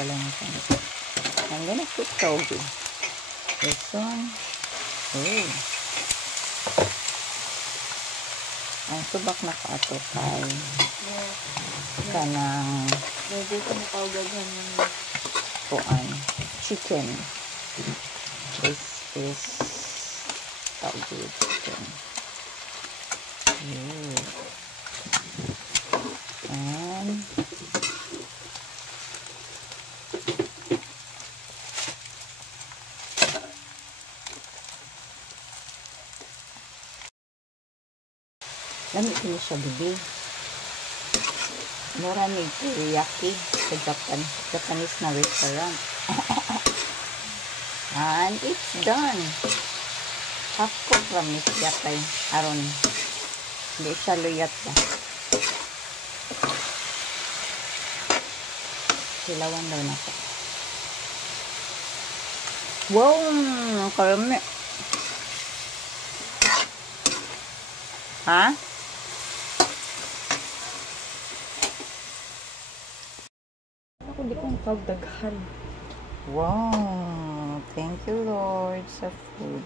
pala yung pansit. I'm gonna put tofu. This one. Oh. Ang subak na ka ato kay kanang medyo ko nakawaghan ng kuan chicken. This is tofu chicken. Oh. And lamig ko siya, bibi. Mura ni teriyaki sa Japanese na restaurant. And it's done. Half cook from Miss Yatay. Aron. Hindi siya luyat ba. Silawan daw na ko. Wow! Karami. Ha? ako di kong pagdaghan. Wow! Thank you, Lord, sa food.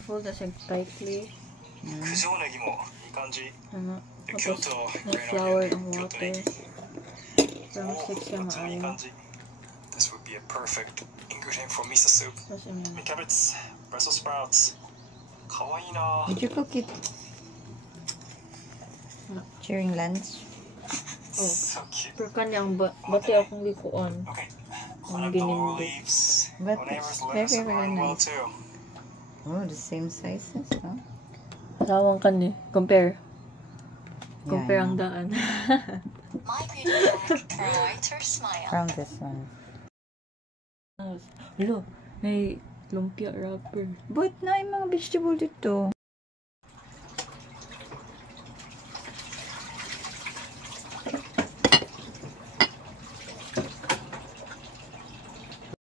Fold as in tightly. Tapos may flour and water. Parang six yung maayon. This would be a perfect ingredient for miso soup. May carrots, Brussels sprouts. Kawaii na. Did you cook it during lunch? Oh, So cute. pero kanyang bati akong likuan. Okay. Ang Laurel ginindi. leaves. But Whatever's it's very, lettuce very growing well nice. too. Oh, the same sizes, huh? Asawang kan eh. Compare. Yeah, Compare I ang know. daan. My beautiful brighter smile. From this one. Hello, may lumpia wrapper. But na yung mga vegetable dito.